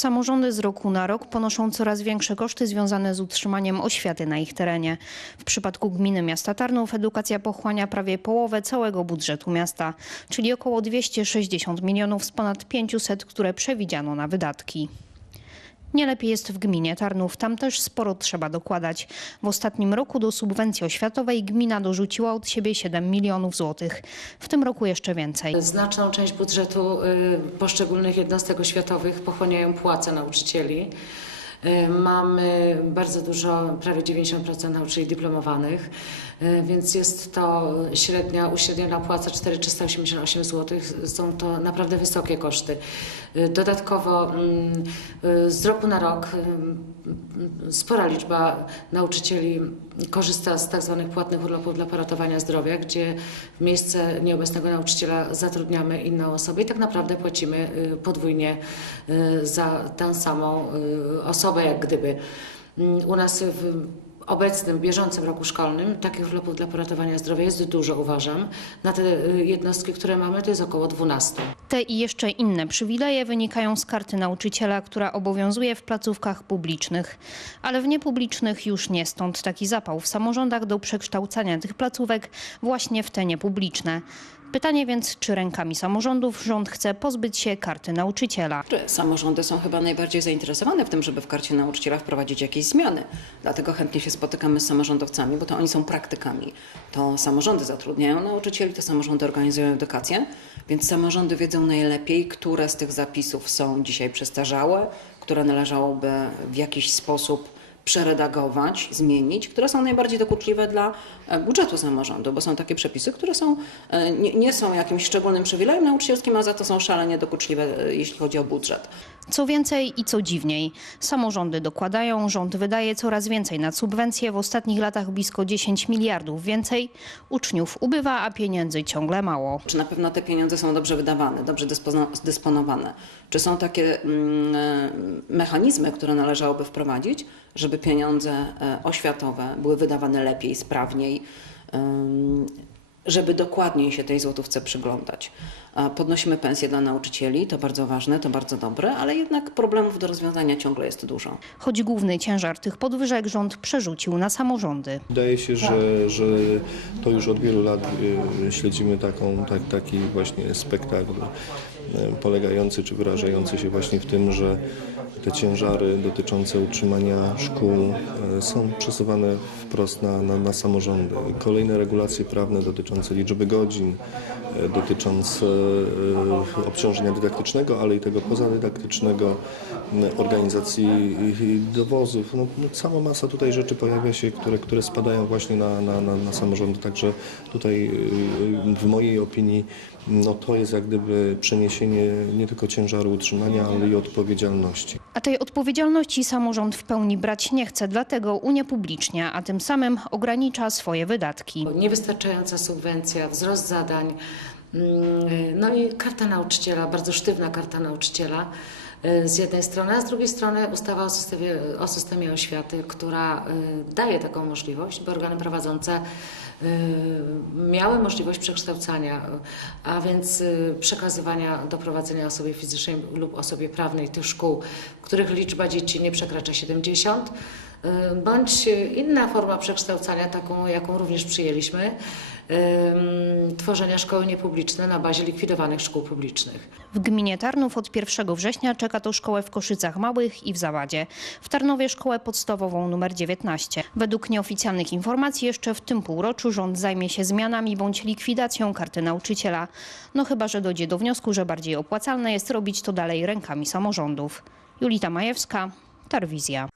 Samorządy z roku na rok ponoszą coraz większe koszty związane z utrzymaniem oświaty na ich terenie. W przypadku gminy miasta Tarnów edukacja pochłania prawie połowę całego budżetu miasta, czyli około 260 milionów z ponad 500, które przewidziano na wydatki. Nie lepiej jest w gminie Tarnów, tam też sporo trzeba dokładać. W ostatnim roku do subwencji oświatowej gmina dorzuciła od siebie 7 milionów złotych. W tym roku jeszcze więcej. Znaczną część budżetu y, poszczególnych jednostek oświatowych pochłaniają płace nauczycieli. Y, Mamy bardzo dużo, prawie 90% nauczycieli dyplomowanych, y, więc jest to średnia, uśredniona płaca 4388 zł. Są to naprawdę wysokie koszty. Y, Dodatkowo mm, z roku na rok spora liczba nauczycieli korzysta z tak zwanych płatnych urlopów dla poratowania zdrowia, gdzie w miejsce nieobecnego nauczyciela zatrudniamy inną osobę i tak naprawdę płacimy podwójnie za tę samą y, osobę, jak gdyby. Mm, U nas w obecnym, bieżącym roku szkolnym takich urlopów dla poratowania zdrowia jest dużo, uważam. Na te y, jednostki, które mamy, to jest około 12. Te i jeszcze inne przywileje wynikają z karty nauczyciela, która obowiązuje w placówkach publicznych. Ale w niepublicznych już nie, stąd taki zapał w samorządach do przekształcania tych placówek właśnie w te niepubliczne. Pytanie więc, czy rękami samorządów rząd chce pozbyć się karty nauczyciela? samorządy są chyba najbardziej zainteresowane w tym, żeby w karcie nauczyciela wprowadzić jakieś zmiany. Dlatego chętnie się spotykamy z samorządowcami, bo to oni są praktykami. To samorządy zatrudniają nauczycieli, to samorządy organizują edukację, więc samorządy wiedzą najlepiej, które z tych zapisów są dzisiaj przestarzałe, które należałoby w jakiś sposób przeredagować, zmienić, które są najbardziej dokuczliwe dla e, budżetu samorządu, bo są takie przepisy, które są, e, nie, nie są jakimś szczególnym przywilejem nauczycielskim, a za to są szalenie dokuczliwe, e, jeśli chodzi o budżet. Co więcej i co dziwniej, samorządy dokładają, rząd wydaje coraz więcej na subwencje, w ostatnich latach blisko 10 miliardów więcej, uczniów ubywa, a pieniędzy ciągle mało. Czy na pewno te pieniądze są dobrze wydawane, dobrze dyspono- dysponowane? Czy są takie mm, mechanizmy, które należałoby wprowadzić, żeby pieniądze e, oświatowe były wydawane lepiej, sprawniej, żeby dokładniej się tej złotówce przyglądać? Podnosimy pensje dla nauczycieli, to bardzo ważne, to bardzo dobre, ale jednak problemów do rozwiązania ciągle jest dużo. Choć główny ciężar tych podwyżek rząd przerzucił na samorządy. Wydaje się, że, że to już od wielu lat y, śledzimy taką, tak, taki właśnie spektakl polegający czy wyrażający się właśnie w tym, że te ciężary dotyczące utrzymania szkół y, są przesuwane wprost na, na, na samorządy. Kolejne regulacje prawne dotyczące liczby godzin, y, dotyczące obciążenia dydaktycznego, ale i tego pozadydaktycznego, organizacji dowozów. No, no, cała masa tutaj rzeczy pojawia się, które, które spadają właśnie na, na, na, na samorządy. Także tutaj w mojej opinii no, to jest jak gdyby przeniesienie nie tylko ciężaru utrzymania, ale i odpowiedzialności. A tej odpowiedzialności samorząd w pełni brać nie chce, dlatego uniepublicznia, a tym samym ogranicza swoje wydatki. Niewystarczająca subwencja, wzrost zadań, mm, no i karta nauczyciela, bardzo sztywna karta nauczyciela y, z jednej strony, a z drugiej strony ustawa o systemie, o systemie oświaty, która y, daje taką możliwość, by organy prowadzące miały możliwość przekształcania, a więc y, przekazywania do prowadzenia osobie fizycznej lub osobie prawnej tych szkół, których liczba dzieci nie przekracza 70, y, bądź inna forma przekształcania, taką jaką również przyjęliśmy, tworzenia szkoły niepubliczne na bazie likwidowanych szkół publicznych. W gminie Tarnów od 1 września czeka to szkołę w Koszycach Małych i w Zawadzie. W Tarnowie szkołę podstawową numer 19. Według nieoficjalnych informacji jeszcze w tym półroczu rząd zajmie się zmianami bądź likwidacją karty nauczyciela. No chyba, że dojdzie do wniosku, że bardziej opłacalne jest robić to dalej rękami samorządów. Julita Majewska, Tarwizja.